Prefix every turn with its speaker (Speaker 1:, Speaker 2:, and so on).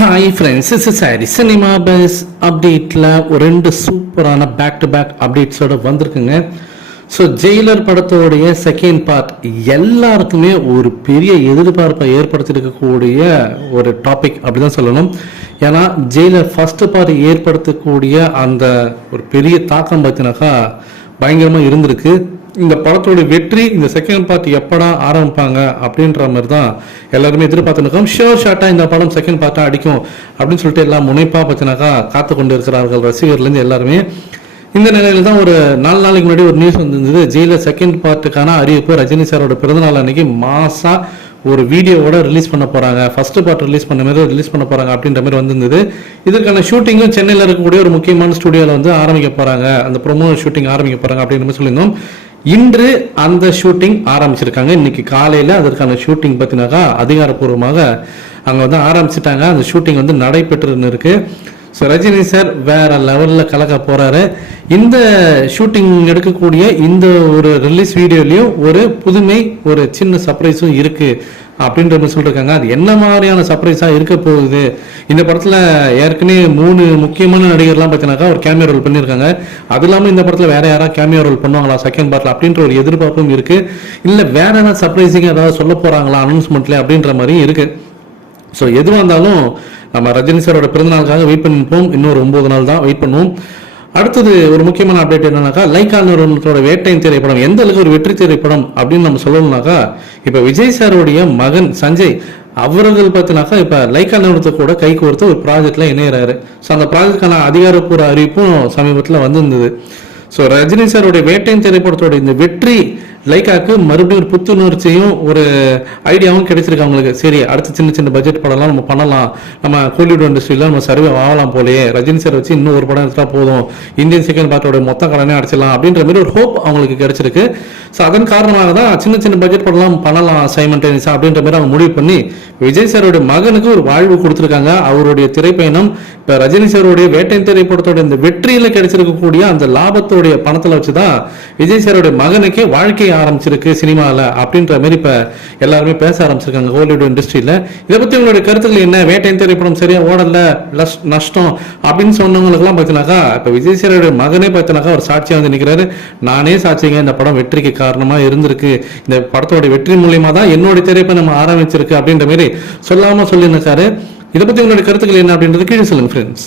Speaker 1: Hi friends is சாரி cinema base அப்டேட்டில் ஒரு ரெண்டு சூப்பரான பேக் டு பேக் அப்டேட்ஸோட வந்திருக்குங்க. ஸோ ஜெயிலர் படத்தோடைய செகண்ட் பார்ட் எல்லாருக்குமே ஒரு பெரிய எதிர்பார்ப்பை ஏற்படுத்தியிருக்கக்கூடிய ஒரு டாபிக் அப்படி தான் சொல்லணும். ஏன்னா ஜெயிலர் ஃபஸ்ட்டு பார்ட் ஏற்படுத்தக்கூடிய அந்த ஒரு பெரிய தாக்கம் பார்த்தினாக்கா பயங்கரமாக இருந்திருக்கு. இந்த படத்தோட வெற்றி இந்த செகண்ட் பார்ட் எப்படா ஆரம்பிப்பாங்க அப்படின்ற மாதிரி தான் எல்லாருமே எதிர்பார்த்துருக்கோம் ஷியோர் ஷார்ட்டாக இந்த படம் செகண்ட் பார்ட்டாக அடிக்கும் அப்படின்னு சொல்லிட்டு எல்லாம் முனைப்பாக பார்த்தினாக்கா காத்து கொண்டு இருக்கிறார்கள் ரசிகர்லேருந்து எல்லாருமே. இந்த நிலையில தான் ஒரு நாலு நாளைக்கு முன்னாடி ஒரு நியூஸ் வந்திருந்தது. ஜெயில செகண்ட் பார்ட்டுக்கான அறிவிப்பு ரஜினி சாரோட பிறந்தநாள் அன்னைக்கு மாசா ஒரு வீடியோவோட ரிலீஸ் பண்ண போறாங்க. ஃபர்ஸ்ட் பார்ட் ரிலீஸ் பண்ண மாதிரி ரிலீஸ் பண்ண போறாங்க அப்படின்ற மாதிரி வந்திருந்தது. இதற்கான ஷூட்டிங்கும் சென்னையில் இருக்கக்கூடிய ஒரு முக்கியமான ஸ்டுடியோவில் வந்து ஆரம்பிக்க போறாங்க. அந்த ப்ரொமோ ஷூட்டிங் ஆரம்பிக்க போறாங்க அப்படின்ற மாதிரி சொல்லியிருந்தோம். இன்று அந்த ஷூட்டிங் ஆரம்பிச்சிருக்காங்க. இன்னைக்கு காலையில் அதற்கான ஷூட்டிங் பார்த்தீங்கன்னாக்கா அதிகாரப்பூர்வமாக அங்கே வந்து ஆரம்பிச்சிட்டாங்க. அந்த ஷூட்டிங் வந்து நடைபெற்றுன்னு இருக்கு. ஸோ ரஜினி சார் வேற லெவலில் கலக்க போறாரு. இந்த ஷூட்டிங் எடுக்கக்கூடிய இந்த ஒரு ரிலீஸ் வீடியோலையும் ஒரு புதுமை ஒரு சின்ன சர்ப்ரைஸும் இருக்கு. அப்படின்ற மாதிரி சொல்லிருக்காங்க. அது என்ன மாதிரியான சர்ப்ரைஸாக இருக்க போகுது? இந்த படத்தில் ஏற்கனவே மூணு முக்கியமான நடிகர்லாம் பார்த்தீங்கன்னாக்கா ஒரு கேமியோ ரோல் பண்ணியிருக்காங்க அது இல்லாமல் இந்த படத்தில் வேற யாராவது கேமியோ ரோல் பண்ணுவாங்களா? செகண்ட் பார்ட்டில் அப்படின்ற ஒரு எதிர்பார்ப்பும் இருக்கு. இல்லை வேற ஏதாவது சர்ப்ரைசிங் ஏதாவது சொல்ல போகிறாங்களா அனௌன்ஸ்மெண்ட்ல அப்படின்ற மாதிரியும் இருக்கு. ஸோ எதுவாக இருந்தாலும் நம்ம ரஜினி சாரோட பிறந்தநாளுக்காக வெயிட் பண்ணிப்போம் இன்னொரு ஒம்பது நாள் தான் வெயிட் பண்ணுவோம். அடுத்தது ஒரு முக்கியமான அப்டேட் என்னன்னாக்கா லைக்கா நிறுவனத்தோட வேட்டையின் திரைப்படம் எந்த அளவுக்கு ஒரு வெற்றி திரைப்படம் அப்படின்னு நம்ம சொல்லணும்னாக்கா இப்போ விஜய் சாருடைய மகன் சஞ்சய் அவர்கள் பார்த்தினாக்கா இப்போ லைக்கா நிறுவனத்தை கூட கை கோர்த்து ஒரு ப்ராஜெக்டில் இணையிறாரு. ஸோ அந்த ப்ராஜெக்டுக்கான அதிகாரப்பூர்வ அறிவிப்பும் சமீபத்தில் வந்திருந்தது. ஸோ ரஜினி சாருடைய வேட்டையின் திரைப்படத்தோட இந்த வெற்றி லைக்காக்கு மறுபடியும் ஒரு புத்துணர்ச்சியும் ஒரு ஐடியாவும் கிடைச்சிருக்கு அவங்களுக்கு. சரி அடுத்த சின்ன சின்ன பட்ஜெட் படம்லாம் நம்ம பண்ணலாம். நம்ம கோலிவுட் இண்டஸ்ட்ரியில் நம்ம சர்வே ஆகலாம் போலயே. ரஜினி சார் வச்சு இன்னும் ஒரு படம் எடுத்தா போதும். இந்தியன் செகண்ட் பார்ட்டோட மொத்த கடனே அடைச்சிடலாம் அப்படின்ற மாதிரி ஒரு ஹோப் அவங்களுக்கு கிடைச்சிருக்கு. ஸோ அதன் காரணமாக தான் சின்ன சின்ன பட்ஜெட் படம்லாம் பண்ணலாம் சைமன்டேனியஸா அப்படின்ற மாதிரி அவங்க முடிவு பண்ணி விஜய் சாரோட மகனுக்கு ஒரு வாழ்வு கொடுத்துருக்காங்க. அவருடைய திரைப்பயணம் இப்போ ரஜினி சாரோடைய வேட்டை திரைப்படத்தோட இந்த வெற்றியில கிடைச்சிருக்கக்கூடிய அந்த லாபத்தோடைய பணத்தில் வச்சு தான் விஜய் சாரோடைய மகனுக்கே வாழ்க்கை ஆரம்பிச்சிருக்கு சினிமாவில் அப்படின்ற மாதிரி இப்போ எல்லாருமே பேச ஆரம்பிச்சிருக்காங்க ஹாலிவுட் இண்டஸ்ட்ரியில் இதை பற்றி உங்களுடைய கருத்துக்கள் என்ன? வேட்டையின் திரைப்படம் சரியா ஓடல? லஸ் நஷ்டம் அப்படின்னு சொன்னவங்களுக்குலாம் பார்த்தீங்கன்னாக்கா இப்போ விஜய் சாரோடைய மகனே பார்த்தீங்கன்னாக்கா ஒரு சாட்சியாக வந்து நிற்கிறாரு நானே சாட்சிங்க இந்த படம் வெற்றிக்கு காரணமாக இருந்திருக்கு. இந்த படத்தோட வெற்றி மூலியமா தான் என்னோட திரைப்படம் ஆரம்பிச்சிருக்கு அப்படின்ற மாதிரி சொல்லாமல் சொல்லியிருக்காரு இதை பற்றி உங்களுடைய கருத்துக்கள் என்ன அப்படின்றது கீழே சொல்லுங்க ஃப்ரெண்ட்ஸ்